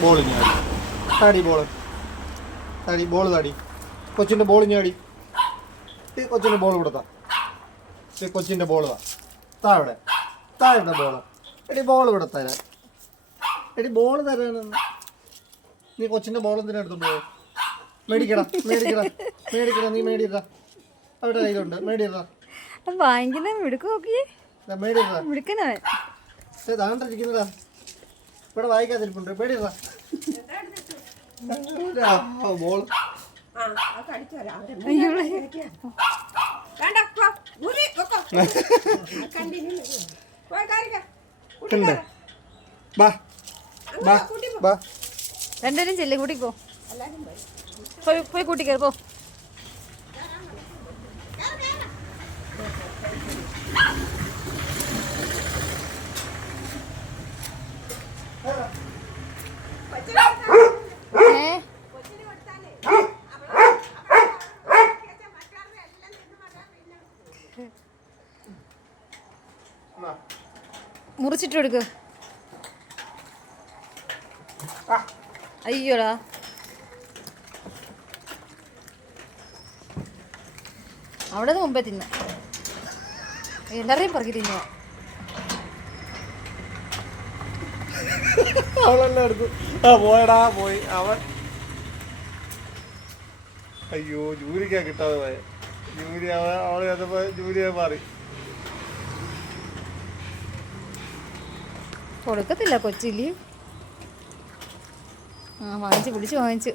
ball ഞാടി താടി ball താടി ball താടി കൊച്ചിൻ്റെ ബോൾ ഞാടി കൊച്ചിൻ്റെ ബോൾ കൊടുത്താ കൊച്ചിൻ്റെ ബോൾ താവിടെ താഴെ ബോൾ എടി ബോൾ ഇവിടെ തരാൻ എടി ബോൾ തരാനെന്ന് നീ കൊച്ചിൻ്റെ ബോൾ എന്തിനാ എടുത്തോണ്ട് പോയോ മേടിക്കടാ മേടിക്കടാ മേടിക്കടാ നീ മേടിയതാ അവിടെ കയ്യിലുണ്ട് മേടിയതാ വാങ്ങിക്കുന്ന മിടുക്ക് നോക്കി മേടിയതാ മിടുക്കനവൻ താണ്ടിരിക്കുന്നതാ ഇവിടെ വായിക്കാതിരിപ്പുണ്ട് മേടിയതാ ബോൾ രണ്ടുപേരും ചെല്ലി കൂട്ടി പോ പോയി കൂട്ടി കയറി പോ മുറിച്ചിട്ട് എടുക്ക് അയ്യോടാ അവിടെ മുമ്പേ തിന്ന എല്ലാവരെയും പറക്കി തിന്നുക അവളെല്ലാം എടുത്തു പോയടാ പോയി അവൻ അയ്യോ ജൂലിക്കാ കിട്ടാതെ പോയ ജൂലി അവളെ അതപ്പോ ജൂലിയെ മാറി കൊടുക്കത്തില്ല കൊച്ചില് വാങ്ങിച്ചു പിടിച്ച് വാങ്ങിച്ചു